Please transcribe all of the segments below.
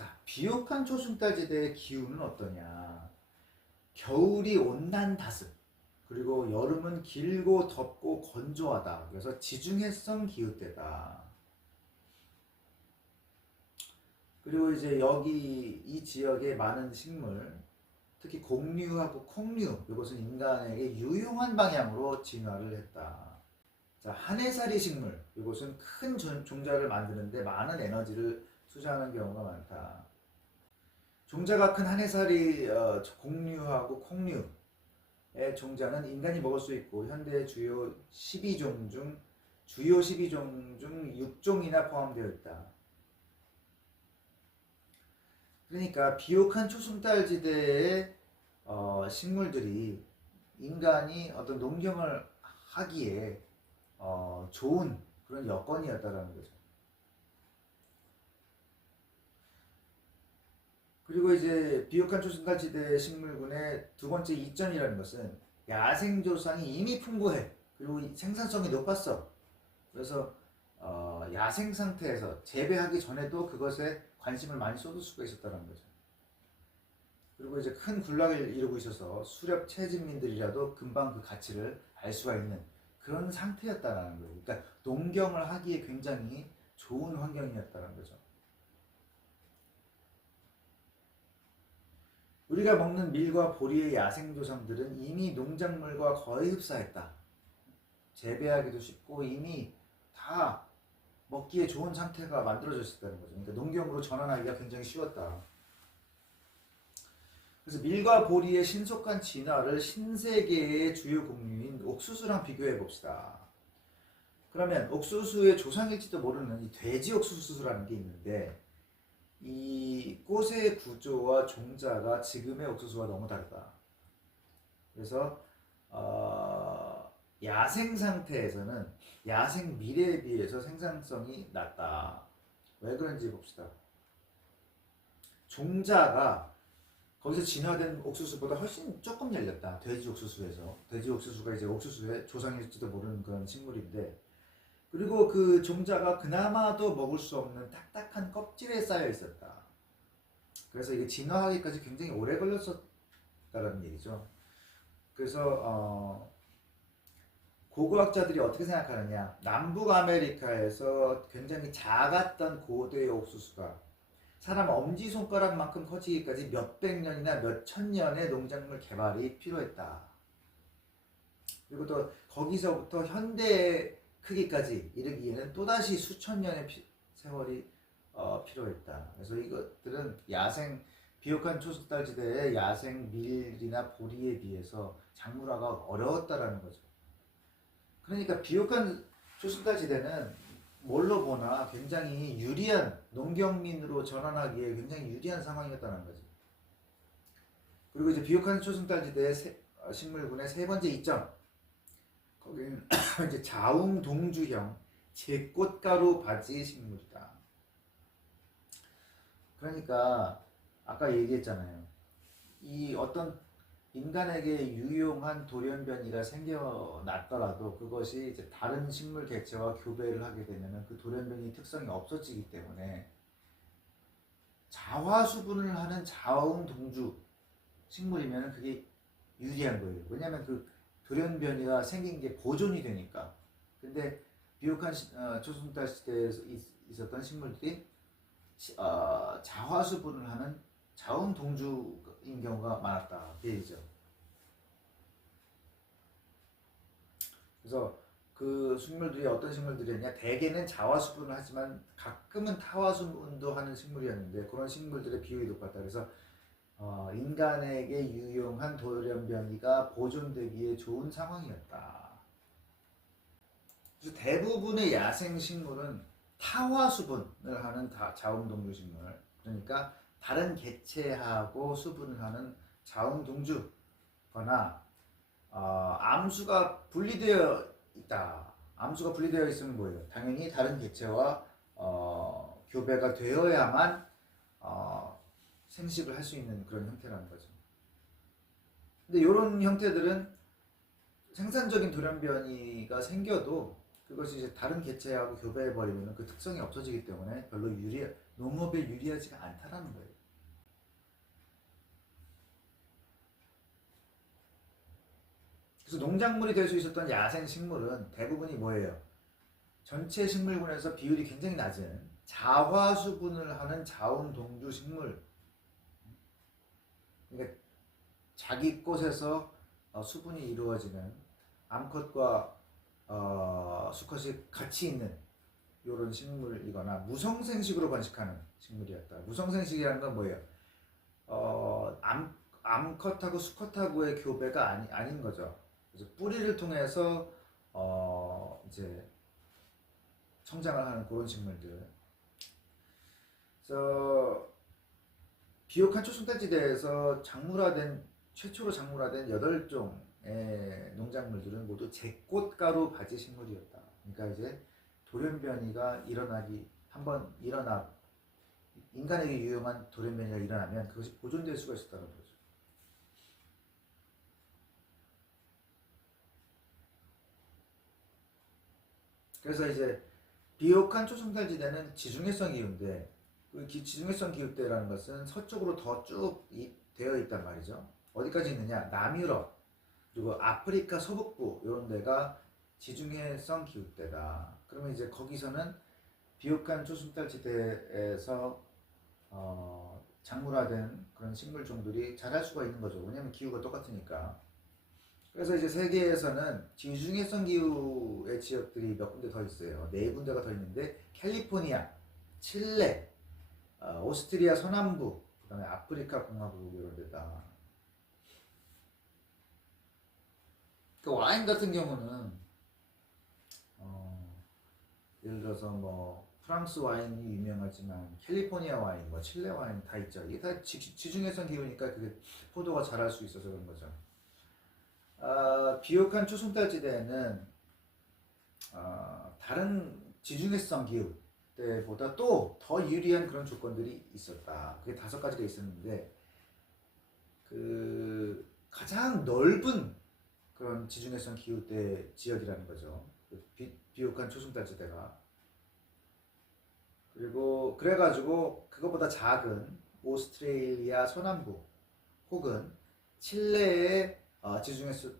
자, 비옥한 초승달지대의 기후는 어떠냐? 겨울이 온난 다습, 그리고 여름은 길고 덥고 건조하다. 그래서 지중해성 기후대다. 그리고 이제 여기 이 지역의 많은 식물, 특히 곡류하고 콩류, 이것은 인간에게 유용한 방향으로 진화를 했다. 자, 한해살이 식물, 이것은 큰 종자를 만드는데 많은 에너지를 투자하는 경우가 많다. 종자가 큰 한해살이 곡류하고 콩류의 종자는 인간이 먹을 수 있고 현대 주요 12종 중 6종이나 포함되어 있다. 그러니까 비옥한 초승달지대의 식물들이 인간이 어떤 농경을 하기에 좋은 그런 여건이었다라는 거죠. 그리고 이제 비옥한 초승달지대 식물군의 두 번째 이점이라는 것은 야생 조상이 이미 풍부해. 그리고 생산성이 높았어. 그래서 야생 상태에서 재배하기 전에도 그것에 관심을 많이 쏟을 수가 있었다는 거죠. 그리고 이제 큰 군락을 이루고 있어서 수렵 채집민들이라도 금방 그 가치를 알 수가 있는 그런 상태였다는 거예요. 그러니까 농경을 하기에 굉장히 좋은 환경이었다는 거죠. 우리가 먹는 밀과 보리의 야생조상들은 이미 농작물과 거의 흡사했다. 재배하기도 쉽고 이미 다 먹기에 좋은 상태가 만들어졌다는 거죠. 그러니까 농경으로 전환하기가 굉장히 쉬웠다. 그래서 밀과 보리의 신속한 진화를 신세계의 주요 곡류인 옥수수랑 비교해 봅시다. 그러면 옥수수의 조상일지도 모르는 이 돼지 옥수수라는 게 있는데 이 꽃의 구조와 종자가 지금의 옥수수와 너무 다르다. 그래서 야생 상태에서는 야생 밀에 비해서 생산성이 낮다. 왜 그런지 봅시다. 종자가 거기서 진화된 옥수수보다 훨씬 조금 열렸다. 돼지 옥수수에서. 돼지 옥수수가 이제 옥수수의 조상일지도 모르는 그런 식물인데, 그리고 그 종자가 그나마도 먹을 수 없는 딱딱한 껍질에 쌓여 있었다. 그래서 이게 진화하기까지 굉장히 오래 걸렸었다는 얘기죠. 그래서 고고학자들이 어떻게 생각하느냐, 남북 아메리카에서 굉장히 작았던 고대의 옥수수가 사람 엄지손가락만큼 커지기까지 몇백 년이나 몇천 년의 농작물 개발이 필요했다. 그리고 또 거기서부터 현대의 크기까지 이르기에는 또다시 수천 년의 세월이 필요했다. 그래서 이것들은 야생 비옥한 초승달지대의 야생 밀이나 보리에 비해서 작물화가 어려웠다라는 거죠. 그러니까 비옥한 초승달지대는 뭘로 보나 굉장히 유리한 농경민으로 전환하기에 굉장히 유리한 상황이었다는 거지. 그리고 이제 비옥한 초승달지대의 식물군의 세 번째 이점, 거기는 이제 자웅동주형 제꽃가루 바지 식물이다. 그러니까 아까 얘기했잖아요. 이 어떤 인간에게 유용한 돌연변이가 생겨났더라도 그것이 이제 다른 식물 객체와 교배를 하게 되면 그 돌연변이 특성이 없어지기 때문에 자화수분을 하는 자웅동주 식물이면 그게 유리한 거예요. 왜냐하면 그 돌연변이가 생긴 게 보존이 되니까. 근데 비옥한 초승달 시대에 있었던 식물들이 자화수분을 하는 자웅동주인 경우가 많았다. 그 얘기죠. 그래서 그 식물들이 어떤 식물들이었냐, 대개는 자화수분을 하지만 가끔은 타화수분도 하는 식물이었는데 그런 식물들의 비율이 높았다. 그래서 인간에게 유용한 돌연변이가 보존되기에 좋은 상황이었다. 그래서 대부분의 야생 식물은 타화수분을 하는 자웅동주 식물, 그러니까 다른 개체하고 수분을 하는 자웅동주거나 암수가 분리되어 있다. 암수가 분리되어 있으면 뭐예요? 당연히 다른 개체와 교배가 되어야만 생식을 할 수 있는 그런 형태라는 거죠. 근데 이런 형태들은 생산적인 돌연변이가 생겨도 그것이 이제 다른 개체하고 교배해 버리면 그 특성이 없어지기 때문에 별로 농업에 유리하지가 않다라는 거예요. 그래서 농작물이 될 수 있었던 야생 식물은 대부분이 뭐예요? 전체 식물군에서 비율이 굉장히 낮은 자화 수분을 하는 자원동주 식물. 그러니까 자기 꽃에서 수분이 이루어지는 암컷과 수컷이 같이 있는 이런 식물이거나 무성생식으로 번식하는 식물이었다. 무성생식이라는 건 뭐예요? 암컷하고 수컷하고의 교배가 아닌 거죠. 그래서 뿌리를 통해서 이제 성장을 하는 그런 식물들. 그래서 비옥한 초승달지대에서 최초로 작물화된 8종의 농작물들은 모두 제꽃가루 바지 식물이었다. 그러니까 이제 돌연변이가 한번 인간에게 유용한 돌연변이가 일어나면 그것이 보존될 수가 있었다는 거죠. 그래서 이제 비옥한 초승달지대는 지중해성 기후인데 그 지중해성 기후대라는 것은 서쪽으로 더 쭉 되어 있단 말이죠. 어디까지 있느냐? 남유럽 그리고 아프리카 서북부 이런 데가 지중해성 기후대다. 그러면 이제 거기서는 비옥한 초승달지대에서 작물화된 그런 식물 종들이 자랄 수가 있는 거죠. 왜냐하면 기후가 똑같으니까. 그래서 이제 세계에서는 지중해성 기후의 지역들이 몇 군데 더 있어요. 4군데가 더 있는데 캘리포니아, 칠레, 오스트리아 서남부, 그다음에 아프리카 공화국 이런 데다. 그 와인 같은 경우는 예를 들어서 뭐 프랑스 와인이 유명하지만 캘리포니아 와인, 뭐 칠레 와인 다 있죠. 이게 다 지중해성 기후니까 그게 포도가 자랄 수 있어서 그런 거죠. 비옥한 초승달지대에는 다른 지중해성 기후 때보다 또 더 유리한 그런 조건들이 있었다. 그게 5가지가 있었는데 그 가장 넓은 그런 지중해성 기후대 지역이라는 거죠. 비옥한 초승달지대가. 그리고 그래가지고 그것보다 작은 오스트레일리아 서남부 혹은 칠레의 지중해성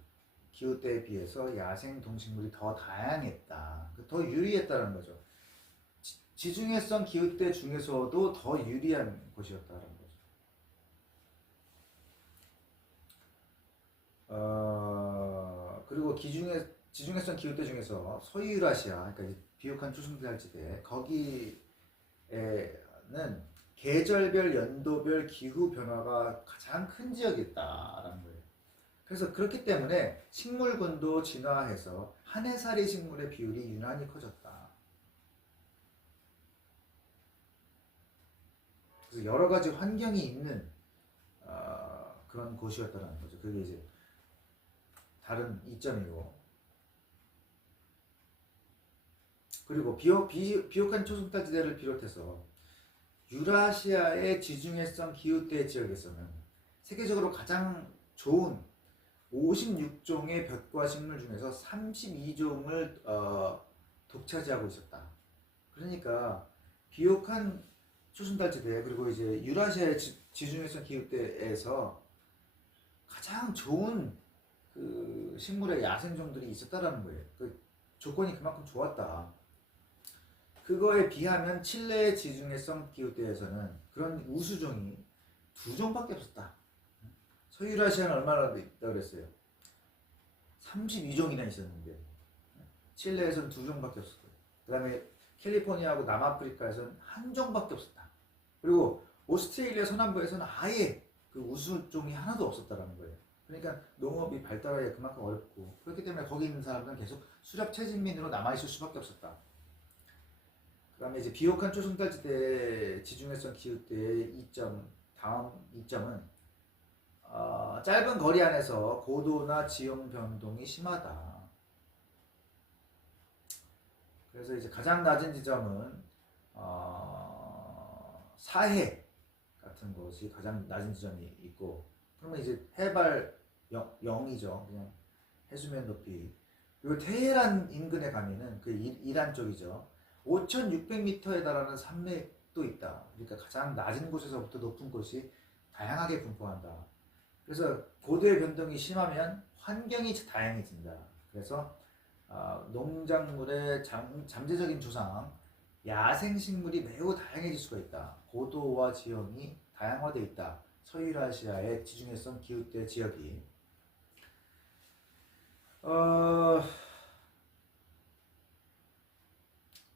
기후대에 비해서 야생 동식물이 더 다양했다. 더 유리했다는 거죠. 지중해성 기후대 중에서도 더 유리한 곳이었다는 거죠. 그리고 지중해성 기후대 중에서 서유라시아, 그러니까 비옥한 초승달지대 거기에는 계절별, 연도별 기후 변화가 가장 큰 지역이었다라는 거예요. 그래서 그렇기 때문에 식물군도 진화해서 한 해살이 식물의 비율이 유난히 커졌다. 그래서 여러 가지 환경이 있는 그런 곳이었다는 거죠. 그게 이제 다른 이점이고. 그리고 비옥한 초승달지대를 비롯해서 유라시아의 지중해성 기후대 지역에서는 세계적으로 가장 좋은 56종의 볕과 식물 중에서 32종을 독차지하고 있었다. 그러니까 비옥한 초승달지대 그리고 이제 유라시아의 지중해성 기후대에서 가장 좋은 그 식물의 야생종들이 있었다라는 거예요. 그 조건이 그만큼 좋았다. 그거에 비하면 칠레의 지중해성 기후대에서는 그런 우수종이 2종밖에 없었다. 서유라시아는 얼마나 있다 그랬어요? 32종이나 있었는데 칠레에서는 2종밖에 없었고요. 그 다음에 캘리포니아하고 남아프리카에서는 1종밖에 없었다. 그리고 오스트레일리아 서남부에서는 아예 그 우수종이 하나도 없었다는 거예요. 그러니까 농업이 발달하기가 그만큼 어렵고 그렇기 때문에 거기 있는 사람들은 계속 수렵 채집민으로 남아있을 수밖에 없었다. 그 다음에 이제 비옥한 초승달지대 지중해성 기후대의 다음 이점은 짧은 거리 안에서 고도나 지형 변동이 심하다. 그래서 이제 가장 낮은 지점은 사해 같은 것이 가장 낮은 지점이 있고, 그러면 이제 해발 0이죠. 그냥 해수면 높이. 그리고 테헤란 인근에 가면은 그 이란 쪽이죠. 5,600m에 달하는 산맥도 있다. 그러니까 가장 낮은 곳에서부터 높은 곳이 다양하게 분포한다. 그래서 고도의 변동이 심하면 환경이 다양해진다. 그래서 농작물의 잠재적인 조상, 야생식물이 매우 다양해질 수가 있다. 고도와 지형이 다양화되어 있다. 서유라시아의 지중해성 기후대 지역이.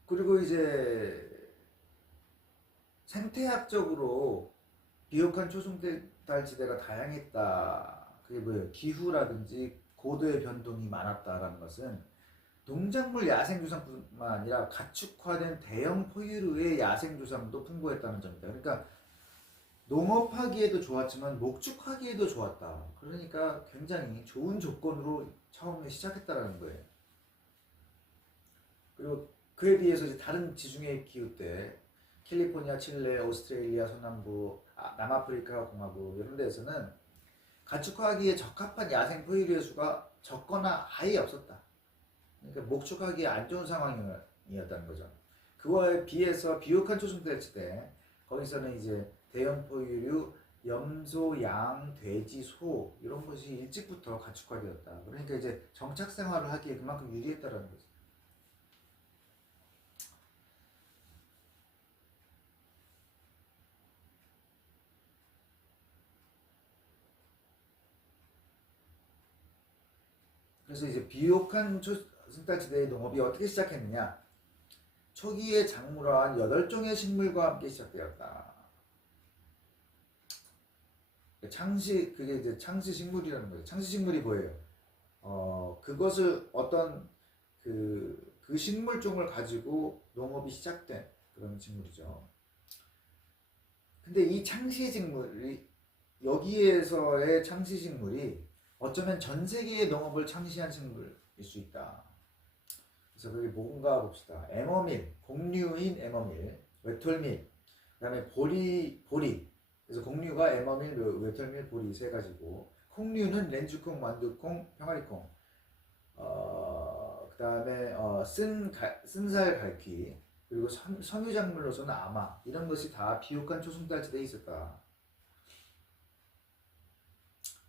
그리고 이제 생태학적으로 비옥한 초승달지대가 다양했다. 그게 뭐예요? 기후라든지 고도의 변동이 많았다라는 것은 농작물 야생조상뿐만 아니라 가축화된 대형 포유류의 야생조상도 풍부했다는 점이다. 그러니까 농업하기에도 좋았지만 목축하기에도 좋았다. 그러니까 굉장히 좋은 조건으로 처음에 시작했다라는 거예요. 그리고 그에 비해서 이제 다른 지중해 기후대 캘리포니아, 칠레, 오스트레일리아 서남부, 남아프리카 공화국 이런 데에서는 가축화하기에 적합한 야생 포유류의 수가 적거나 아예 없었다. 그러니까 목축하기에 안 좋은 상황이었다는 거죠. 그거에 비해서 비옥한 초승달지대 거기서는 이제 대형 포유류 염소, 양, 돼지, 소 이런 것이 일찍부터 가축화되었다. 그러니까 이제 정착 생활을 하기에 그만큼 유리했다라는 거죠. 그래서 이제 비옥한 초승달지대의 농업이 어떻게 시작했느냐? 초기에 작물화한 8종의 식물과 함께 시작되었다. 그게 이제 창시식물이라는 거예요. 창시식물이 뭐예요? 그것을 어떤 그 식물종을 가지고 농업이 시작된 그런 식물이죠. 근데 이 창시식물이, 여기에서의 창시식물이 어쩌면 전 세계의 농업을 창시한 식물일 수 있다. 그래서 그게 뭔가 봅시다. 에머밀, 곡류인 에머밀, 외톨밀, 그 다음에 보리. 그래서 곡류가 에머밀, 외톨밀, 보리 세 가지고, 콩류는 렌즈콩, 완두콩, 병아리콩, 그 다음에 쓴살 갈퀴, 그리고 섬유작물로서는 아마 이런 것이 다 비옥한 초승달지대에 있었다.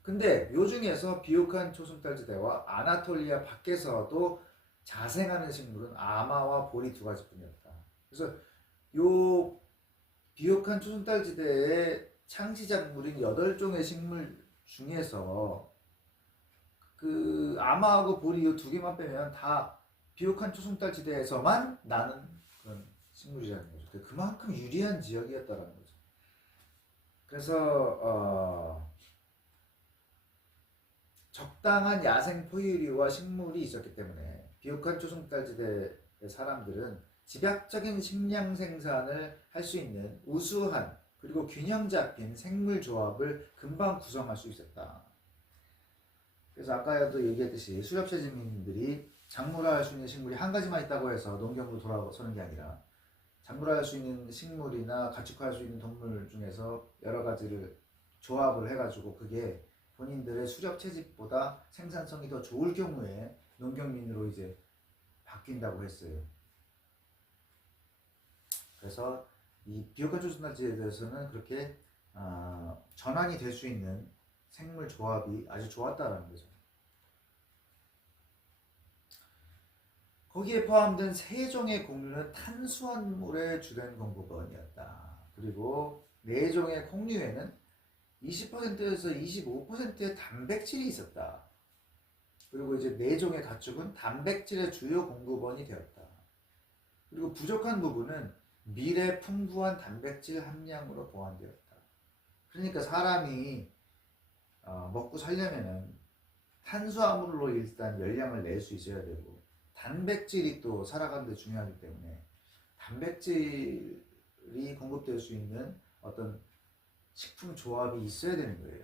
근데 요 중에서 비옥한 초승달지대와 아나톨리아 밖에서도 자생하는 식물은 아마와 보리 두 가지뿐이었다. 그래서 요 비옥한 초승달지대의 창시작물인 8종의 식물 중에서 그 아마하고 보리 이 두 개만 빼면 다 비옥한 초승달지대에서만 나는 그런 식물이라는 거죠. 그만큼 유리한 지역이었다는 거죠. 그래서 적당한 야생 포유류와 식물이 있었기 때문에 비옥한 초승달지대의 사람들은 집약적인 식량 생산을 할 수 있는 우수한 그리고 균형 잡힌 생물 조합을 금방 구성할 수 있었다. 그래서 아까도 얘기했듯이 수렵채집민들이 작물화할 수 있는 식물이 한 가지만 있다고 해서 농경으로 돌아서는 게 아니라 작물화할 수 있는 식물이나 가축화할 수 있는 동물 중에서 여러 가지를 조합을 해가지고 그게 본인들의 수렵 채집보다 생산성이 더 좋을 경우에 농경민으로 이제 바뀐다고 했어요. 그래서 이 비옥한 초승달지대에 대해서는 그렇게 전환이 될 수 있는 생물 조합이 아주 좋았다라는 거죠. 거기에 포함된 3종의 곡류는 탄수화물의 주된 공급원이었다. 그리고 4종의 콩류에는 20%에서 25%의 단백질이 있었다. 그리고 이제 4종의 가축은 단백질의 주요 공급원이 되었다. 그리고 부족한 부분은 밀의 풍부한 단백질 함량으로 보완되었다. 그러니까 사람이 먹고 살려면은 탄수화물로 일단 열량을 낼 수 있어야 되고 단백질이 또 살아가는 데 중요하기 때문에 단백질이 공급될 수 있는 어떤 식품 조합이 있어야 되는 거예요.